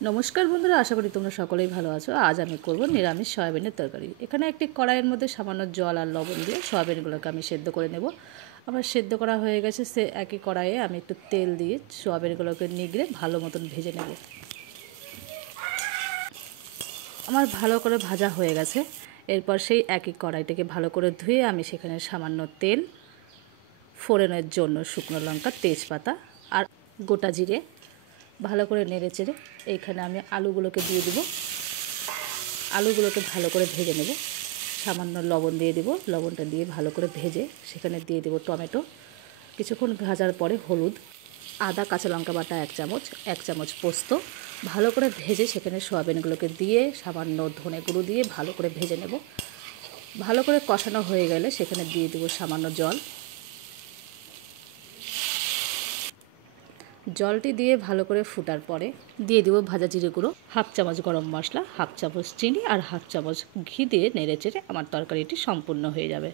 নমস্কার বন্ধুরা, আশা করি তোমরা সকলেই ভালো আছো। আজ আমি করব নিরামিষ সয়াবিনের তরকারি। এখানে একটি কড়াইয়ের মধ্যে সামান্য জল আর লবণ দিয়ে সয়াবিনগুলোকে আমি সেদ্ধ করে নেব। আমার সেদ্ধ করা হয়ে গেছে, সে একই কড়াইয়ে আমি একটু তেল দিয়ে সয়াবিনগুলোকে নিগড়ে ভালো মতন ভেজে নেব। আমার ভালো করে ভাজা হয়ে গেছে। এরপর সেই একই কড়াইটাকে ভালো করে ধুয়ে আমি সেখানে সামান্য তেল, ফোড়নের জন্য শুকনো লঙ্কা, তেজপাতা আর গোটা জিরে ভালো করে নেড়ে চেড়ে এইখানে আমি আলুগুলোকে দিয়ে দেব। আলুগুলোকে ভালো করে ভেজে নেব। সামান্য লবণ দিয়ে দেব। লবণটা দিয়ে ভালো করে ভেজে সেখানে দিয়ে দেব টমেটো। কিছুক্ষণ ভাজার পরে হলুদ, আদা, কাঁচা লঙ্কা বাটা 1 চামচ, 1 চামচ পোস্ত ভালো করে ভেজে সেখানে সয়াবিনগুলোকে দিয়ে সামান্য ধনে গুঁড়ো দিয়ে ভালো করে ভেজে নেব। ভালো করে কষানো হয়ে গেলে সেখানে দিয়ে দেব সামান্য জল। জলটি দিয়ে ভালো করে ফুটার পরে দিয়ে দেবো ভাজা জিরে গুঁড়ো, 1/2 চামচ গরম মশলা, 1/2 চামচ চিনি আর 1/2 চামচ ঘি দিয়ে নেড়ে চেড়ে আমার তরকারিটি সম্পূর্ণ হয়ে যাবে।